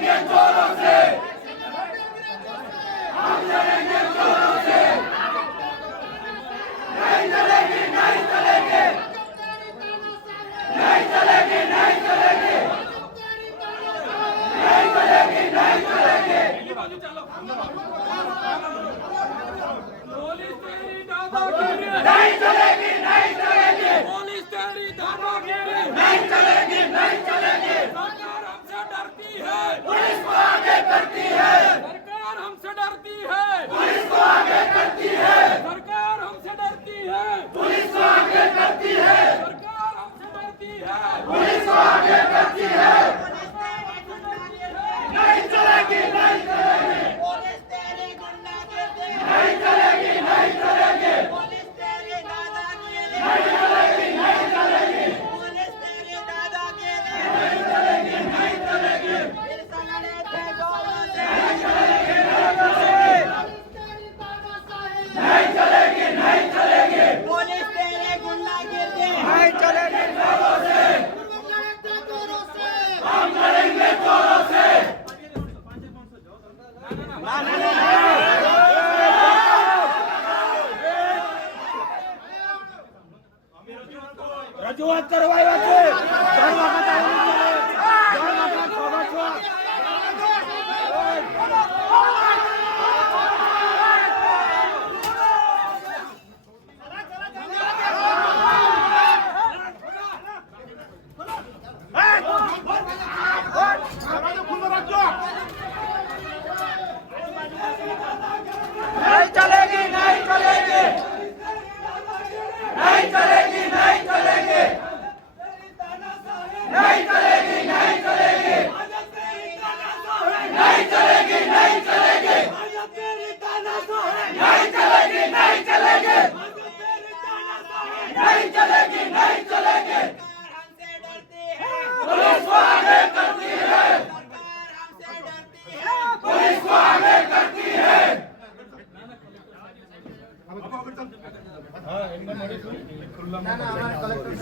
bien conocer.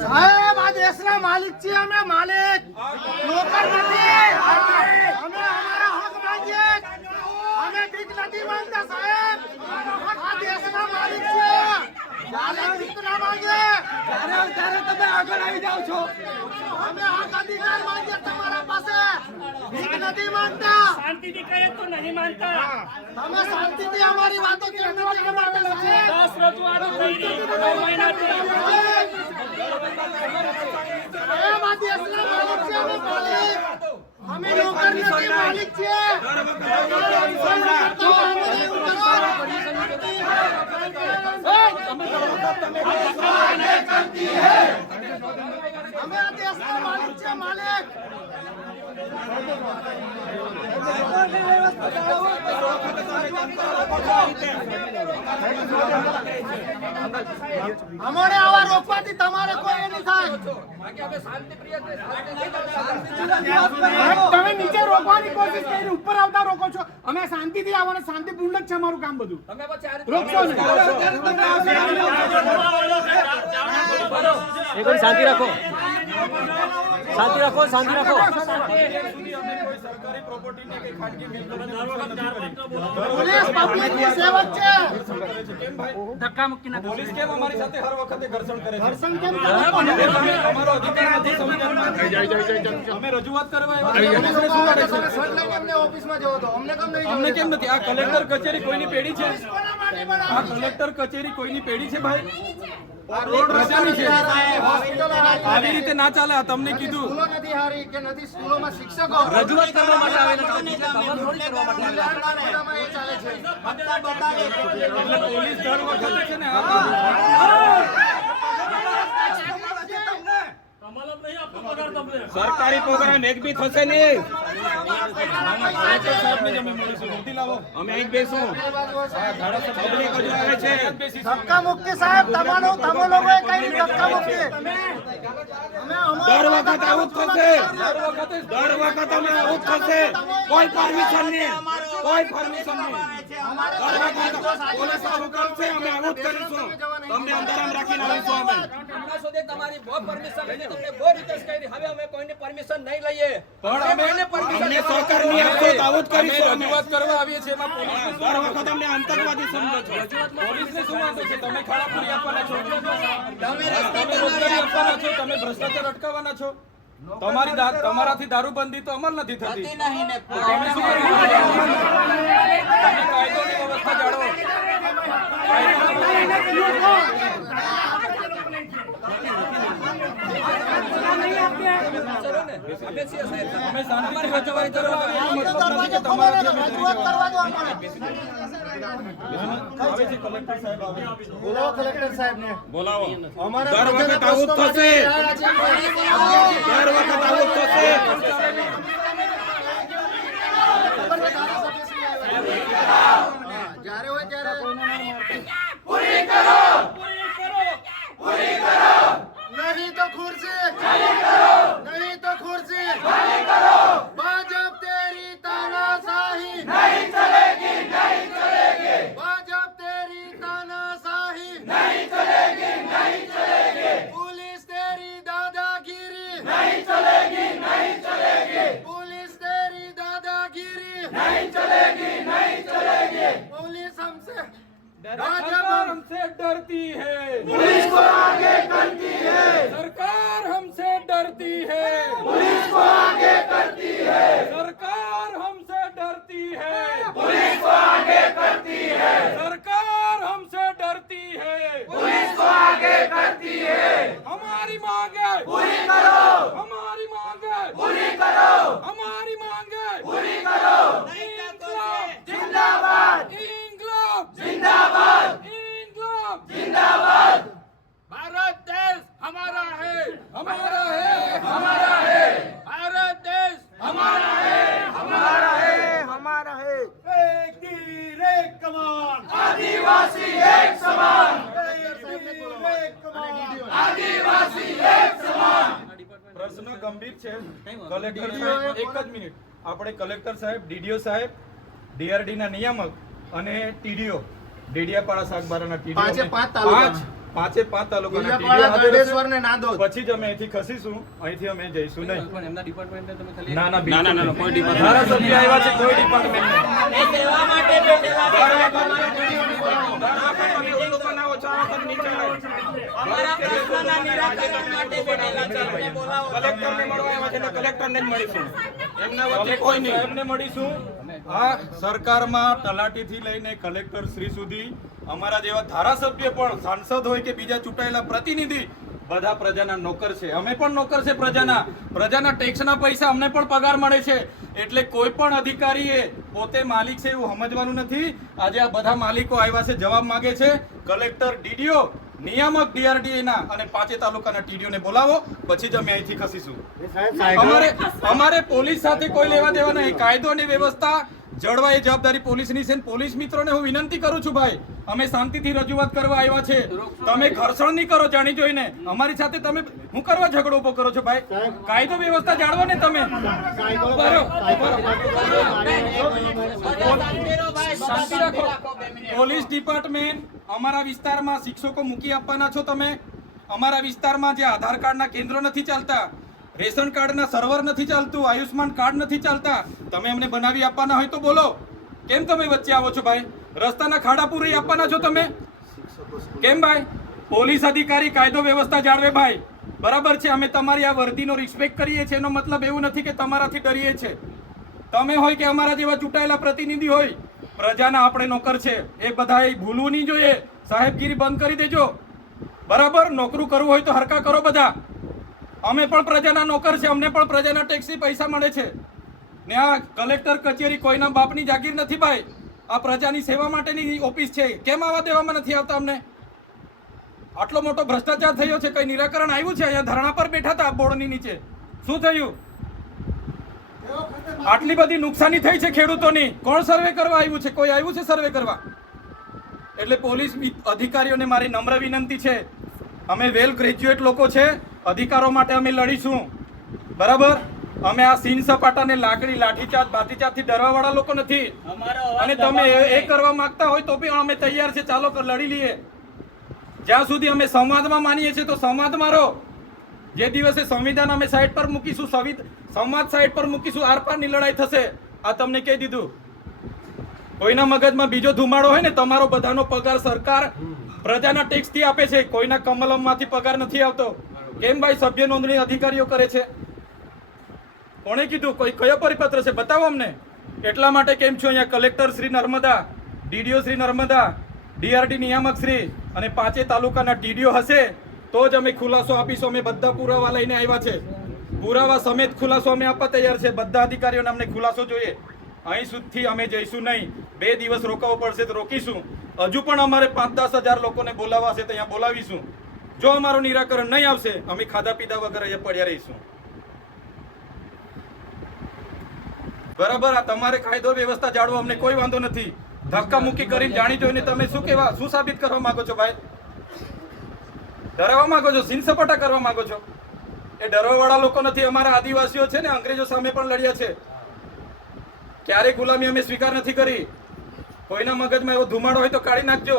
સાહેબ, આ દેશના માલિક છીએ અમે, માલિક. નોકર નથી. અમે અમારા હક માંગીએ અમે ભીખ નથી માંગતા સાહેબ. આ દેશના માલિક છીએ માલિક ભીખ ના માંગે ત્યારે ત્યારે તમે આગળ આવી જાવ છો અમે હક અધિકાર માંગીએ તમારા પાસે ભીખ નથી માંગતા શાંતિથી કહીએ તો નહીં માનતા તમે શાંતિથી અમારી વાતો કેમ નથી અમારા સાથે? દસ રજૂઆતો થઈ રહી નવ મહિનાથી સાહેબ, આ દેશના માલિક છે અમે માલિક અમે નોકર નથી માલિક છે તમે તમે કરતી હે અમે આ દેશના માલિક છે માલિક અમને આવા રોકવાથી તમારે કોઈ એ નહીં થાય તમે નીચે રોકવાની કોશિશ કરી ઉપર આવતા રોકો છો અમે શાંતિથી આવવાના શાંતિપૂર્ણ જ છે અમારું કામ બધું રોકશો નહીં શાંતિ રાખો શાંતિ રાખો શાંતિ રાખો. પોલીસ પબ્લિકની સેવક છે. ધક્કા મુક્કી ના પોલીસ કેમ અમારી સાથે હર વખતે ઘર્ષણ કરે ઘર્ષણ કેમ અમારો અધિકાર નથી સમજવામાં. અમે રજૂઆત કરવા અમને ઓફિસમાં જવો તો અમને કેમ નહીં અમને કેમ નથી? આ કલેક્ટર કચેરી કોઈની પેઢી છે? આ કલેક્ટર કચેરી કોઈની પેઢી છે ભાઈ? આ રોડ રસ્તાની છે. આવી રીતે ના ચાલે આ તમને કીધું. સ્કૂલો નથી હારી કે નથી સ્કૂલોમાં શિક્ષકો? રજૂઆત કરવા માટે આવેલા છો પોલીસ દર વખતે છે ને આ સરકારી પ્રોગ્રામ એક બી થશે નહીં. અમે અહીં બેસું. પબ્લિક હજુ આવે છે. ધક્કા મુક્તિ સાહેબ તમારો તમે લોકોએ કઈ ધક્કા મુક્તિ દર વખત આવું જ થશે. દર વખત અમે આવું જ થશે. કોઈ પરમિશન નહીં. કોઈ પરમિશન નહીં. દર વખત પોલીસ આવું કરશે અમે આવું જ કરીશું. તમને અંદર રાખીને આવીશું અમે. હમણાં સુધી તમારી બહુ પરમિશન તમને બહુ રિક્વેસ્ટ કરી હવે અમે કોઈની પરમિશન નહીં લઈએ. પણ અમે પરમિશન કરીશું અમે રજૂઆત કરવા આવીએ છીએ એમાં પોલીસને શું દર વખત અમને આતંકવાદી સમજો છો. પોલીસને શું વાંધો છે તમે ખાડાપુરી આપવાના છો. તમે તમે રસ્તા રોજગારી આપવાના છો તમે ભ્રષ્ટાચાર અટકાવવાના છો. તમારી તમારાથી દારૂબંધી તો અમલ નથી થતી. તમે શું કાયદોની વ્યવસ્થા જાળવો. કલેક્ટર સાહેબ ને બોલાવો દર વખત આવું થશે. દર વખત આવું થશે. चलेगी नहीं चलेगी पुलिस हमसे सरकार हमसे डरती है पुलिस को आगे करती है છે કલેક્ટર સાહેબ એક જ મિનિટ. આપણે કલેક્ટર સાહેબ ડીડીઓ સાહેબ ડીઆરડી ના નિયામક અને ટીડીઓ. ડેડિયાપાડા શાકબારાના ટીડીઓ પાંચે પાંચ તાલુકા. પાંચે પાંચ તાલુકાના ને. પછી જ અમે અહીંથી ખસીશું અહીંથી અમે જઈશું નહીં. પણ એમના ડિપાર્ટમેન્ટને તમે ખાલી ના ના ના, ના, કોઈ ડિપાર્ટમેન્ટ આવ્યા છે કોઈ ડિપાર્ટમેન્ટ નહીં. એ સેવા માટે બેઠેલા અમારા પ્રશ્નના નિરાકરણ માટે બેઠેલા છે અમને બોલાવો. કલેક્ટરને મળવા આવ્યા છે કલેક્ટરને જ મળીશું. એમના વચ્ચે કોઈ નહીં. એમને મળીશું. આ સરકારમાં તલાટીથી લઈને કલેક્ટર શ્રી સુધી અમારા જેવા ધારાસભ્ય પણ સાંસદ હોય કે બીજા ચૂંટાયેલા પ્રતિનિધિ બધા પ્રજાના નોકર છે. અમે પણ નોકર છે પ્રજાના. પ્રજાના ટેક્સના પૈસા અમને પણ પગાર મળે છે. એટલે કોઈ પણ અધિકારીએ પોતે માલિક છે એવું સમજવાનું નથી. આજે આ બધા માલિકો આવ્યા છે જવાબ માંગે છે. કલેક્ટર ડીડીઓ નિયામક ડીઆરડીએના અને પાંચે તાલુકાના ટીડીઓને બોલાવો પછી જ અમે અહીંથી ખસીશું. અમારે અમારે પોલીસ સાથે કોઈ લેવા દેવા નહીં. કાયદો અને વ્યવસ્થા જળવાય જવાબદારી પોલીસની છે પોલીસ મિત્રોને હું વિનંતી કરું છું ભાઈ અમે શાંતિથી રજૂઆત કરવા આવ્યા છે. તમે ઘર્ષણ નહીં કરો જાણી જોઈને. અમારી સાથે તમે હું કરવા ઝઘડો ઊભો કરો છો ભાઈ? કાયદો વ્યવસ્થા જાણવો ને તમે? શાંતિ રાખો પોલીસ ડિપાર્ટમેન્ટ અમારા વિસ્તારમાં શિક્ષકો મૂકી આપવાના છો તમે? અમારા વિસ્તારમાં જે આધાર કાર્ડના કેન્દ્રો નથી ચાલતા, રેશન કાર્ડના સર્વર નથી ચાલતું આયુષ્માન કાર્ડ નથી ચાલતા, તમે અમને બનાવી આપવાના હોય તો બોલો. કેમ તમે વચ્ચે આવો છો ભાઈ? રસ્તાના ખાડા પૂરી આપવાના છો તમે? કેમ ભાઈ? પોલીસ અધિકારી કાયદો વ્યવસ્થા જાળવે ભાઈ. બરાબર છે, અમે તમારી આ વર્દીનો રિસ્પેક્ટ કરીએ છીએ, એનો મતલબ એવું નથી કે તમારાથી ડરીએ છે તમે હોય કે અમારા જેવા ચૂંટાયેલા પ્રતિનિધિ હોય પ્રજાના આપણે નોકર છે. એ બધાએ ભૂલવું નહીં જોઈએ. સાહેબગીરી બંધ કરી દેજો. બરાબર? નોકરું કરવું હોય તો હરકા કરો બધા. અમે પણ પ્રજાના નોકર છે. અમને પણ પ્રજાના ટેક્સી પૈસા મળે છે. ને આ કલેક્ટર કચેરી કોઈના બાપની જાગીર નથી ભાઈ. આ પ્રજાની સેવા માટેની ઓફિસ છે. કેમ આવા દેવામાં નથી આવતા અમને? આટલો મોટો ભ્રષ્ટાચાર થયો છે. કઈ નિરાકરણ આવ્યું છે? અહીંયા ધરણા પર બેઠા હતા બોર્ડની નીચે. શું થયું? આટલી બધી નુકસાની થઈ છે ખેડૂતોની. કોણ સર્વે કરવા આવ્યું છે? કોઈ આવ્યું છે સર્વે કરવા? એટલે પોલીસ અધિકારીઓને મારી નમ્ર વિનંતી છે. અમે વેલ ગ્રેજ્યુએટ લોકો છે. અધિકારો માટે અમે લડીશું. બરાબર? અમે આ સીન સપાટાને લાકડી લાઠીચાર્જ બાતીચાર્જથી ડરવાવાળા લોકો નથી. અને તમે એ કરવા માંગતા હોય તો બી અમે તૈયાર છે. ચાલો લડી લઈએ. જ્યાં સુધી અમે સંવાદમાં માનીએ છીએ તો સંવાદમાં રહો જે દિવસે સંવિધાન અમે સાઈડ પર મૂકીશું સંવિ- સંવાદ સાઈડ પર મૂકીશું આરપારની લડાઈ થશે. આ તમને કહી દીધું. કોઈના મગજમાં બીજો ધુમાડો હોય ને, તમારો બધાનો પગાર સરકાર પ્રજાના ટેક્સથી આપે છે. કોઈના કમલમમાંથી પગાર નથી આવતો. કેમ ભાઈ? સભ્ય નોંધણી અધિકારીઓ કરે છે. કોણે કીધું? કોઈ કયો પરિપત્ર છે? બતાવો અમને. એટલા માટે કેમ છો અહીંયા collector Shri Narmada, DDO Shri Narmada, DRD નિયામક શ્રી અને પાંચે તાલુકાના ટીડીઓ હશે? તો જ અમે ખુલાસો આપીશું. અમે બધા પુરાવા લઈને આવ્યા છે. પુરાવા સમેત ખુલાસો અમે આપવા તૈયાર છે. બધા અધિકારીઓને અમને ખુલાસો જોઈએ. અહીં સુધી અમે જઈશું નહીં. બે દિવસ રોકાવો પડશે તો રોકીશું. હજુ પણ અમારે પાંચ દસ હજાર લોકોને બોલાવવા છે તો અહીંયા બોલાવીશું. જો અમારું નિરાકરણ નહીં આવશે, અમે ખાધા પીધા વગર અહીંયા પડ્યા રહીશું. બરાબર, આ તમારે કાયદો વ્યવસ્થા જાળવો, અમને કોઈ વાંધો નથી. ધક્કા મૂકી કરીને જાણી જોઈને તમે શું કેવા શું સાબિત કરવા માંગો છો ભાઈ? ડરાવવા માંગો છો? સીન સપાટા કરવા માંગો છો? એ ડરવાવાળા લોકો નથી અમારા આદિવાસીઓ છે ને અંગ્રેજો સામે પણ લડ્યા છે. ક્યારેય ગુલામી અમે સ્વીકાર નથી કરી. કોઈના મગજમાં એવો ધુમાડો હોય તો કાઢી નાખજો.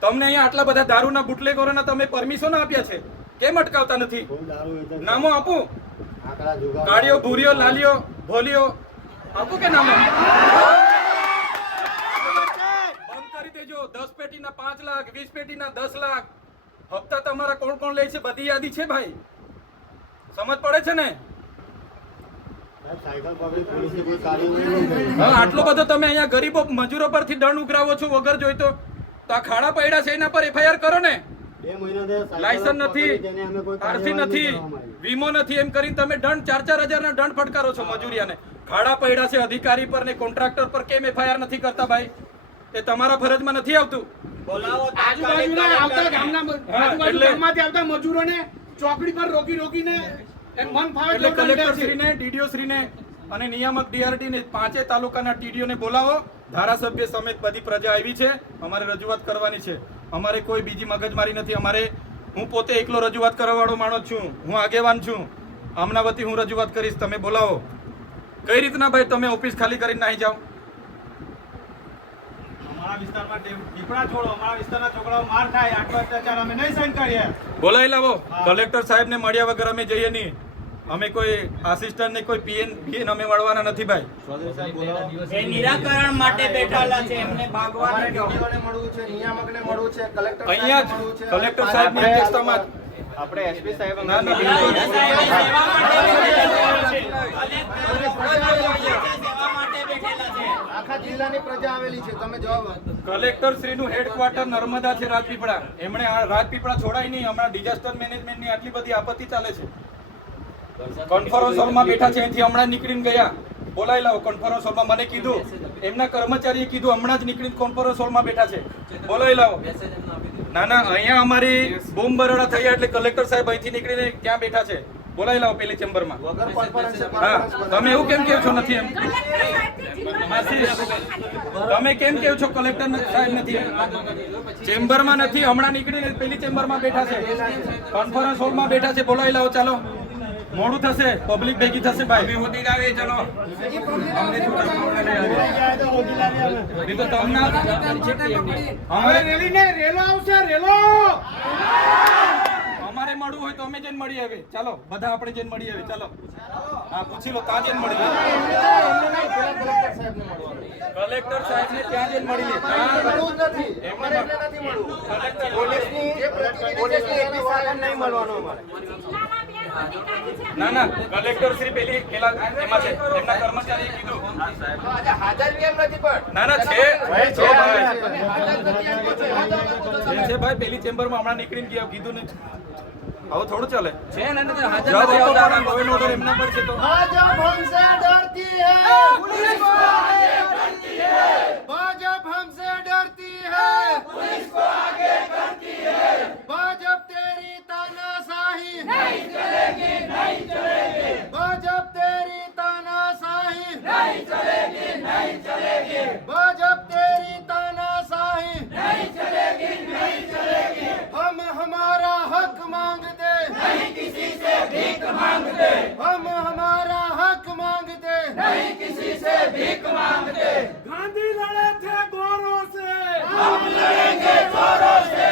તમને અહીંયા આટલા બધા દારૂના બુટલેગોરોના તમે પરમિશન આપ્યા છે? કેમ અટકાવતા નથી? નામો આપું. કાળીઓ ભૂરીઓ લાલીઓ ભોલીઓ. આપું કે નામો? બંધ કરી દેજો. દસ પેટીના પાંચ લાખ વીસ પેટીના દસ લાખ. હપ્તા તમારા કોણ કોણ લે છે? બધી યાદી છે ભાઈ. સમજ પડે છે ને? આટલો બધો તમે અહીંયા ગરીબો મજૂરો પરથી દંડ ઉઘરાવો છો, વગર જોઈતો તો. આ ખાડા પડ્યા છે એના પર એફઆઈઆર કરો ને. લાયસન્સ નથી આરસી નથી, વીમો નથી, એમ કરીને તમે દંડ, ચાર ચાર હજાર ના દંડ ફટકારો છો મજૂરિયાને. ખાડા પડ્યા છે, અધિકારી પર ને કોન્ટ્રાક્ટર પર કેમ એફઆઈઆર નથી કરતા ભાઈ? એ તમારા ફરજમાં નથી આવતું. આજુબાજુના આવતા ગામના આજુબાજુ ગામમાંથી આવતા મજૂરોને ચોકડી પર રોકી રોકીને મન ફાવે એટલે કલેક્ટર શ્રીને ડીડીઓ શ્રીને અને નિયામક ડીઆરડી ને પાંચે તાલુકાના ટીડીઓને બોલાવો. ધારાસભ્ય સમેત બધી પ્રજા આવી છે. અમારે રજૂઆત કરવાની છે. અમારે કોઈ બીજી મગજમારી નથી. અમારે હું પોતે એકલો રજૂઆત કરવા વાળો માણસ છું. હું આગેવાન છું. આમના વતી હું રજૂઆત કરીશ. તમે બોલાવો. કઈ રીતના ભાઈ તમે ઓફિસ ખાલી કરીને નાહી જાઓ? અમારા વિસ્તારમાં ટેમ- છોડો અમારા વિસ્તારના છોકરાઓ માર ખાય. આટલો અત્યાચાર અમે નહીં સહન કરીએ. બોલાવી લાવો. કલેક્ટર સાહેબને મળ્યા વગર અમે જઈએ નહીં. અમે કોઈ આસિસ્ટન્ટ ને કોઈ પીએન પીએન અમે મળવાના નથી ભાઈ. એ નિરાકરણ માટે બેઠેલા છે એમને ભાગવા નથી. અહીંયા જ કલેક્ટર અધ્યક્ષતામાં સાહેબ ના, ના, દાદા સાહેબ સેવા માટે બેઠેલા એસપી સાહેબ માટે આખા જિલ્લાની પ્રજા આવેલી છે. તમે જવાબ કલેક્ટર શ્રીનું હેડક્વાર્ટર નર્મદા છે રાજપીપળા. એમણે આ રાજપીપળા છોડાય નહીં. હમણાં ડિઝાસ્ટર મેનેજમેન્ટની આટલી બધી આપત્તિ ચાલે છે. કોન્ફરન્સ હોલમાં બેઠા છે. અહીંથી હમણાં જ નીકળીને ગયા. બોલાવી લાવો કોન્ફરન્સ હોલમાં મને કીધું. એમના કર્મચારીએ કીધું હમણાં જ નીકળીને કોન્ફરન્સ હોલમાં બેઠા છે. બોલાવી લાવો ના ના અહીંયા અમારી બોમ્બ બરોડા થયા એટલે કલેક્ટર સાહેબ અહીંથી નીકળીને ક્યાં બેઠા છે? બોલાવી લાવો પેલી ચેમ્બરમાં. હા તમે એવું કેમ કેવ છો નથી એમ? તમે કેમ કેવ છો કલેક્ટર સાહેબ નથી ચેમ્બરમાં નથી હમણાં નીકળીને પેલી ચેમ્બરમાં બેઠા છે. કોન્ફરન્સ હોલમાં બેઠા છે. બોલાવી લાવો ચાલો. મોડું થશે પબ્લિક ભેગી થશે ભાઈ હોતી આવે ચલો. એ તો તમને અમારે રેલી ને રેલો આવશે રેલો! અમારે મળવું હોય તો અમે જઈને મળી આવે ચાલો બધા આપણે જઈને મળી આવે ચાલો. હા પૂછી લો ત્યાં જઈને મળી કલેક્ટર સાહેબ ને ત્યાં જઈને મળી લે નથી. અમારે એટલે નથી મળવું. પોલીસની જે પ્રતિનિધિ છે એની નહીં મળવાનો અમારે. ના ના કલેક્ટર શ્રી પેલી કર્મચારી કીધું હાજર કેમ ના ના છે. ભાઈ. પેલી ચેમ્બરમાં હમણાં નીકળી ગયા કીધું ને. હવે થોડું ચાલે. છે ને હાજર नहीं चलेगी भाजप तेरी तानाशाही नहीं चलेगी नहीं चलेगी हम हमारा हक मांगते नहीं किसी से भीख मांगते हम हमारा हक मांगते नहीं किसी से भीख मांगते गांधी लड़े थे गोरों से हम लड़ेंगे चोरों से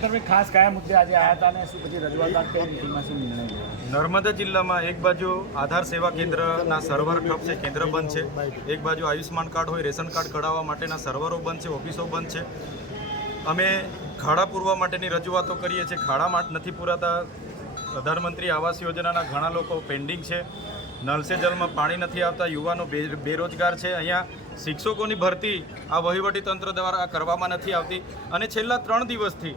ચેતનભાઈ ખાસ કયા મુદ્દે આજે આવ્યા હતા અને શું પછી રજૂઆત નર્મદા જિલ્લામાં એક બાજુ આધાર સેવા કેન્દ્રના સર્વર ઠપ છે, કેન્દ્ર બંધ છે. એક બાજુ આયુષ્માન કાર્ડ હોય, રેશન કાર્ડ કઢાવવા માટેના સર્વરો બંધ છે, ઓફિસો બંધ છે. અમે ખાડા પૂરવા માટેની રજૂઆતો કરીએ છીએ. ખાડા માટે નથી પૂરાતા. પ્રધાનમંત્રી આવાસ યોજનાના ઘણા લોકો પેન્ડિંગ છે. નલસે જલમાં પાણી નથી આવતા. યુવાનો બેરોજગાર છે. અહીંયા શિક્ષકોની ભરતી આ વહીવટી તંત્ર દ્વારા કરવામાં નથી આવતી. અને છેલ્લા ત્રણ દિવસથી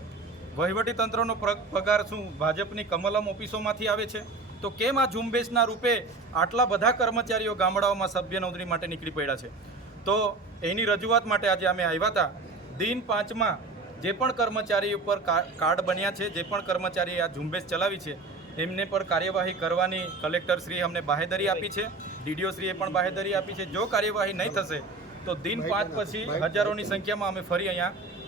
વહીવટી તંત્રનો પગાર શું? ભાજપની કમલમ ઓફિસોમાંથી આવે છે? તો કેમ આ ઝુંબેશના રૂપે આટલા બધા કર્મચારીઓ ગામડાઓમાં સભ્ય નોંધણી માટે નીકળી પડ્યા છે? તો એની રજૂઆત માટે આજે અમે આવ્યા હતા. દિન પાંચમાં જે પણ કર્મચારી ઉપર કાર્ડ બન્યા છે જે પણ કર્મચારી આ ઝુંબેશ ચલાવી છે એમને પર કાર્યવાહી કરવાની કલેક્ટરશ્રીએ અમને બાહેદરી આપી છે. ડીડીઓશ્રીએ પણ બાહેદરી આપી છે. જો કાર્યવાહી નહીં થશે તો દિન પાંચ પછી હજારોની સંખ્યામાં અમે ફરી અહીંયા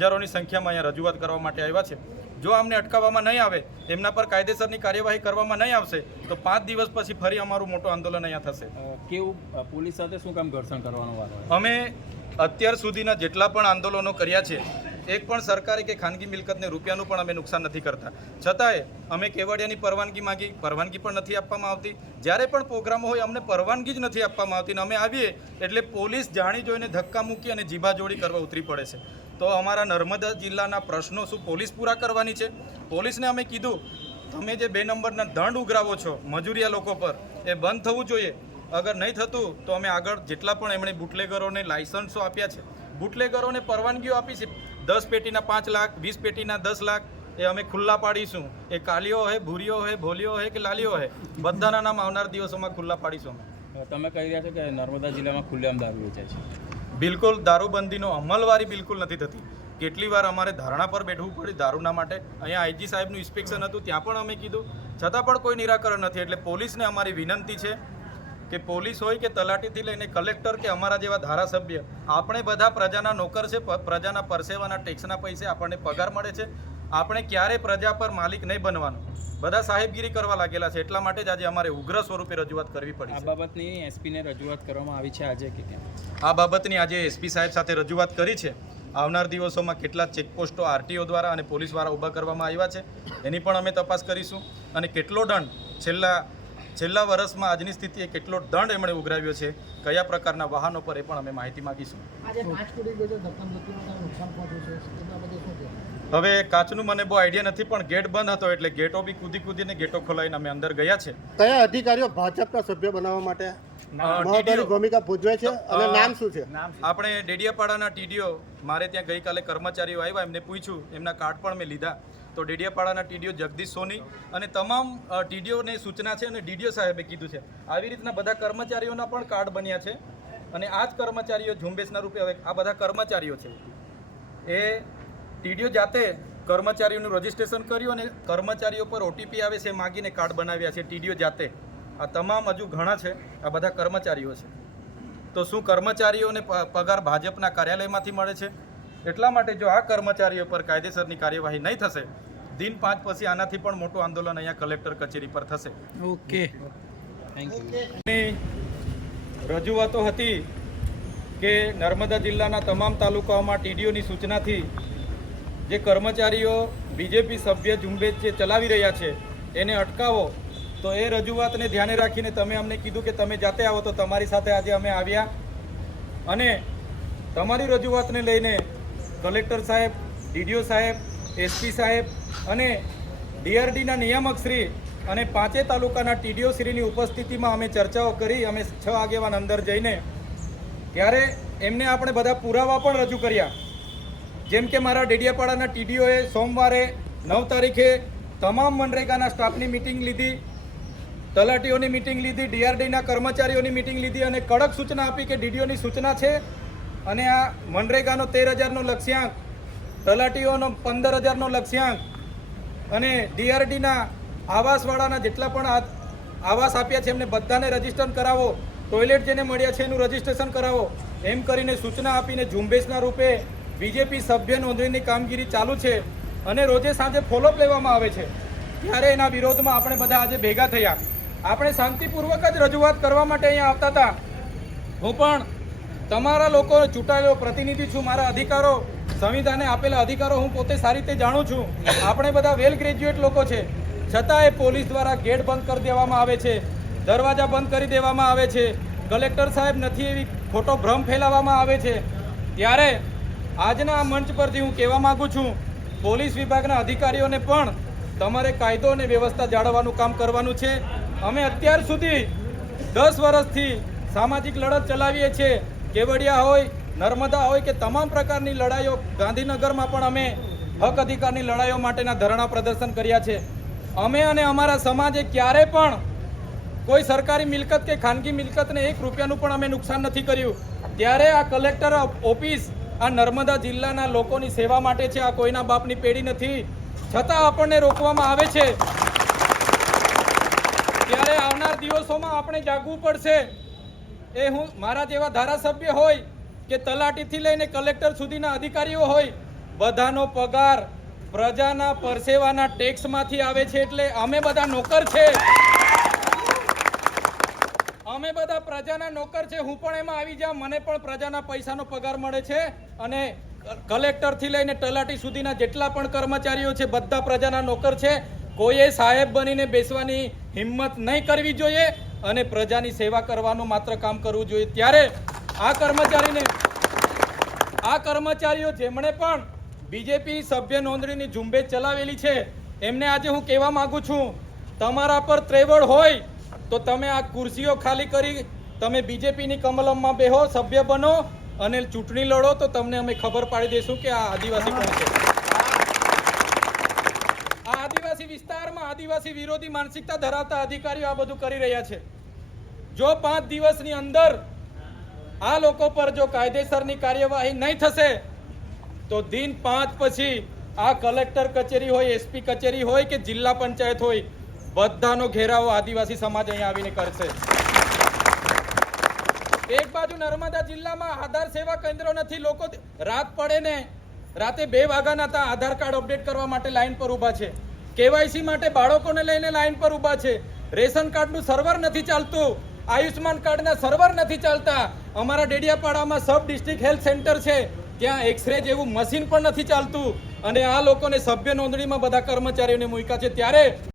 હજારોની સંખ્યામાં અહીંયા રજૂઆત કરવા માટે આવ્યા છે. જો અમને અટકાવવામાં નહીં આવે એમના પર કાયદેસરની કાર્યવાહી કરવામાં નહીં આવશે તો પાંચ દિવસ પછી ફરી અમારું મોટું આંદોલન અહીંયા થશે. કેવું પોલીસ સાથે શું કામ ઘર્ષણ કરવાનું વારો અમે અત્યાર સુધીના જેટલા પણ આંદોલનો કર્યા છે એક પણ સરકારી કે ખાનગી મિલકતને રૂપિયાનું પણ અમે નુકસાન નથી કરતા. છતાંય અમે કેવડિયાની પરવાનગી માંગી પરવાનગી પણ નથી આપવામાં આવતી. જ્યારે પણ પ્રોગ્રામો હોય અમને પરવાનગી જ નથી આપવામાં આવતી. ને અમે આવીએ એટલે પોલીસ જાણી જોઈને ધક્કા મૂકી અને જીભાજોડી કરવા ઉતરી પડે છે. તો અમારા નર્મદા જિલ્લાના પ્રશ્નો શું? પોલીસ પૂરા કરવાની છે? પોલીસને અમે કીધું, તમે જે બે નંબરના દંડ ઉઘરાવો છો મજૂરિયા લોકો પર, એ બંધ થવું જોઈએ. અગર નહીં થતું, તો અમે આગળ જેટલા પણ એમણે બુટલેગરોને લાયસન્સો આપ્યા છે, બુટલેગરોને પરવાનગીઓ આપી છે. દસ પેટીના પાંચ લાખ, વીસ પેટીના દસ લાખ, એ અમે ખુલ્લા પાડીશું. એ કાલીઓ હોય ભૂરીઓ હોય ભોલીઓ હોય કે લાલીઓ હોય બધાના નામ આવનાર દિવસોમાં ખુલ્લા પાડીશું અમે. તમે કહી રહ્યા છો કે નર્મદા જિલ્લામાં ખુલ્લેઆમ દારૂ વેચાય છે. બિલકુલ દારૂબંધીનો અમલવારી બિલકુલ નથી થતી. કેટલી વાર અમારે ધારણા પર બેઠવું પડ્યું દારૂના માટે. અહીંયા આઈજી સાહેબનું ઇન્સ્પેક્શન હતું, ત્યાં પણ અમે કીધું. છતાં પણ કોઈ નિરાકરણ નથી, એટલે પોલીસને અમારી વિનંતી છે કે પોલીસ હોય કે તલાટીથી લઈને કલેક્ટર કે અમારા જેવા ધારાસભ્ય, આપણે બધા પ્રજાના નોકર છે પ્રજાના પરસેવાના ટેક્સના પૈસે આપણને પગાર મળે છે. આપણે ક્યારે પ્રજા પર માલિક નહીં બનવાનું. બધા સાહેબગીરી કરવા લાગેલા છે એટલા માટે જ આજે અમારે ઉગ્ર સ્વરૂપે રજૂઆત કરવી પડી આ બાબતની એસપીને રજૂઆત કરવામાં આવી છે આજે કે આ બાબતની આજે એસપી સાહેબ સાથે રજૂઆત કરી છે. આવનાર દિવસોમાં કેટલા ચેકપોસ્ટો આરટીઓ દ્વારા અને પોલીસ દ્વારા ઊભા કરવામાં આવ્યા છે. એની પણ અમે તપાસ કરીશું. અને કેટલો દંડ છેલ્લા છેલ્લા વર્ષમાં આજની સ્થિતિએ કેટલો દંડ એમણે ઉઘરાવ્યો છે કયા પ્રકારના વાહનો પર એ પણ અમે માહિતી માગીશું. હવે કાચનું મને બહુ આઈડિયા નથી પણ ગેટ બંધ હતો એટલે ગેટો બી કૂદી કૂદીને ગેટો ખોલાવીને અમે અંદર ગયા છે. કયા અધિકારીઓ ભાજપના સભ્ય બનાવવા માટે? મહત્વની ભૂમિકા ભજવે છે અને નામ શું છે? આપણે ડેડિયાપાડાના ટીડીઓ મારે ત્યાં ગઈકાલે કર્મચારીઓ આવ્યા એમને પૂછ્યું એમના કાર્ડ પણ મેં લીધા. તો ડેડિયાપાડાના ટીડીઓ જગદીશ સોની અને તમામ ટીડીઓને સૂચના છે અને ડીડીઓ સાહેબે કીધું છે. આવી રીતના બધા કર્મચારીઓના પણ કાર્ડ બન્યા છે. અને આ જ કર્મચારીઓ ઝુંબેશના રૂપે હવે આ બધા કર્મચારીઓ છે. એ ટીડીઓ જાતે કર્મચારીઓનું રજીસ્ટ્રેશન કર્યું અને કર્મચારીઓ પર ઓટીપી આવે છે એ માગીને કાર્ડ બનાવ્યા છે ટીડીઓ જાતે. આ તમામ હજુ ઘણા છે આ બધા કર્મચારીઓ છે. તો શું કર્મચારીઓને પગાર ભાજપના કાર્યાલયમાંથી મળે છે? એટલા માટે જો આ કર્મચારીઓ પર કાયદેસરની કાર્યવાહી નહીં થશે દિન પાંચ પછી આનાથી પણ મોટું આંદોલન અહીંયા કલેક્ટર કચેરી પર થશે. ઓકે. ની રજૂઆતો હતી કે નર્મદા જિલ્લાના તમામ તાલુકાઓમાં ટીડીઓની સૂચનાથી જે કર્મચારીઓ બીજેપી સભ્ય ઝુંબેશ જે ચલાવી રહ્યા છે, એને અટકાવો. તો એ રજૂઆતને ધ્યાને રાખીને તમે અમને કીધું કે તમે જાતે આવો, તો તમારી સાથે આજે અમે આવ્યા. અને તમારી રજૂઆતને લઈને કલેક્ટર સાહેબ ડીડીઓ સાહેબ એસપી સાહેબ અને ડીઆરડીના નિયામક શ્રી અને પાંચે તાલુકાના ટીડીઓ શ્રીની ઉપસ્થિતિમાં અમે ચર્ચાઓ કરી, અમે છ આગેવાન અંદર જઈને. ત્યારે એમને આપણે બધા પુરાવા પણ રજૂ કર્યા. જેમ કે મારા ડેડિયાપાડાના ટીડીઓએ સોમવારે નવ તારીખે તમામ મનરેગાના સ્ટાફની મિટિંગ લીધી, તલાટીઓની મિટિંગ લીધી, ડીઆરડીના કર્મચારીઓની મિટિંગ લીધી અને કડક સૂચના આપી કે ડીડીઓની સૂચના છે અને આ મનરેગાનો તેર હજારનો લક્ષ્યાંક, તલાટીઓનો પંદર હજારનો લક્ષ્યાંક અને ડીઆરડીના આવાસવાળાના જેટલા પણ આવાસ આપ્યા છે એમને બધાને રજિસ્ટર કરાવો, ટોયલેટ જેને મળ્યા છે એનું રજીસ્ટ્રેશન કરાવો, એમ કરીને સૂચના આપીને ઝુંબેશના રૂપે બીજેપી સભ્ય નોંધણીની કામગીરી ચાલુ છે અને રોજે સાંજે ફોલોઅપ લેવામાં આવે છે. ત્યારે એના વિરોધમાં આપણે બધા આજે ભેગા થયા. આપણે શાંતિપૂર્વક જ રજૂઆત કરવા માટે અહીંયા આવતા હતા. હું પણ તમારા લોકો ચૂંટાયેલો પ્રતિનિધિ છું, મારા અધિકારો, સંવિધાને આપેલા અધિકારો હું પોતે સારી રીતે જાણું છું. આપણે બધા વેલ ગ્રેજ્યુએટ લોકો છે. છતાં એ પોલીસ દ્વારા ગેટ બંધ કરી દેવામાં આવે છે. દરવાજા બંધ કરી દેવામાં આવે છે. કલેક્ટર સાહેબ નથી એવી ખોટો ભ્રમ ફેલાવવામાં આવે છે. ત્યારે આજના આ મંચ પરથી હું કહેવા માગું છું, પોલીસ વિભાગના અધિકારીઓને પણ તમારે કાયદો અને વ્યવસ્થા જાળવવાનું કામ કરવાનું છે. અમે અત્યાર સુધી દસ વર્ષથી સામાજિક લડત ચલાવીએ છીએ. કેવડિયા હોય, નર્મદા હોય કે તમામ પ્રકારની લડાઈઓ ગાંધીનગરમાં પણ અમે હક અધિકારની લડાઈઓ માટેના ધરણા પ્રદર્શન કર્યા છે. અમે અને અમારા સમાજે ક્યારે પણ કોઈ સરકારી મિલકત કે ખાનગી મિલકતને એક રૂપિયાનું પણ અમે નુકસાન નથી કર્યું. ત્યારે આ કલેક્ટર ઓફિસ આ નર્મદા જિલ્લાના લોકોની સેવા માટે છે, આ કોઈના બાપની પેઢી નથી. છતાં આપણને રોકવામાં આવે છે. ત્યારે આવનાર દિવસોમાં આપણે જાગવું પડશે. એ હું મારા જેવા ધારાસભ્ય હોય કે તલાટીથી લઈને કલેક્ટર સુધીના અધિકારીઓ હોય, બધાનો પગાર પ્રજાના પરસેવાના ટેક્સમાંથી આવે છે એટલે અમે બધા નોકર છે. અમે બધા પ્રજાના નોકર છે. હું પણ એમાં આવી જાઉં. મને પણ પ્રજાના પૈસાનો પગાર મળે છે અને કલેક્ટરથી લઈને તલાટી સુધીના જેટલા પણ કર્મચારીઓ છે, બધા પ્રજાના નોકર છે. કોઈએ સાહેબ બનીને બેસવાની હિંમત નહીં કરવી જોઈએ અને પ્રજાની સેવા કરવાનું માત્ર કામ કરવું જોઈએ. ત્યારે આ કર્મચારીને, આ કર્મચારીઓ જેમણે પણ બીજેપી સભ્ય નોંધણીની ઝુંબેશ ચલાવેલી છે, એમને આજે હું કહેવા માગું છું, તમારા પર ત્રેવડ હોય તો તમે આ ખુરશીઓ ખાલી કરી તમે બીજેપીની કમલમમાં બેહો, સભ્ય બનો અને ચૂંટણી લડો તો તમને અમે ખબર પાડી દઈશું કે આ આદિવાસી કોણ છે. આ આદિવાસી વિસ્તારમાં આદિવાસી વિરોધી માનસિકતા ધરાવતા અધિકારીઓ આ બધું કરી રહ્યા છે. જો પાંચ દિવસની અંદર આ લોકો પર જો કાયદેસરની કાર્યવાહી નહીં થશે, તો દિન પાંચ પછી આ કલેક્ટર કચેરી હોય, એસપી કચેરી હોય કે જિલ્લા પંચાયત હોય બધાનો ઘેરાવો આદિવાસી સમાજ અહીંયા આવીને કરશે. એક બાજુ નર્મદા જિલ્લામાં આધાર સેવા કેન્દ્રો નથી, લોકો રાત પડે ને રાતે બે વાગ્યાના હતા આધાર કાર્ડ અપડેટ કરવા માટે લાઈન પર ઊભા છે. કેવાયસી માટે બાળકોને લઈને લાઈન પર ઊભા છે. રેશન કાર્ડનું સર્વર નથી ચાલતું આયુષ્માન કાર્ડના સર્વર નથી ચાલતા. અમારા ડેડિયાપાડામાં સબ ડિસ્ટ્રિક્ટ હેલ્થ સેન્ટર છે, ત્યાં એક્સરે જેવું મશીન પણ નથી ચાલતું. અને આ લોકોને સભ્ય નોંધણીમાં બધા કર્મચારીઓને મૂક્યા છે. ત્યારે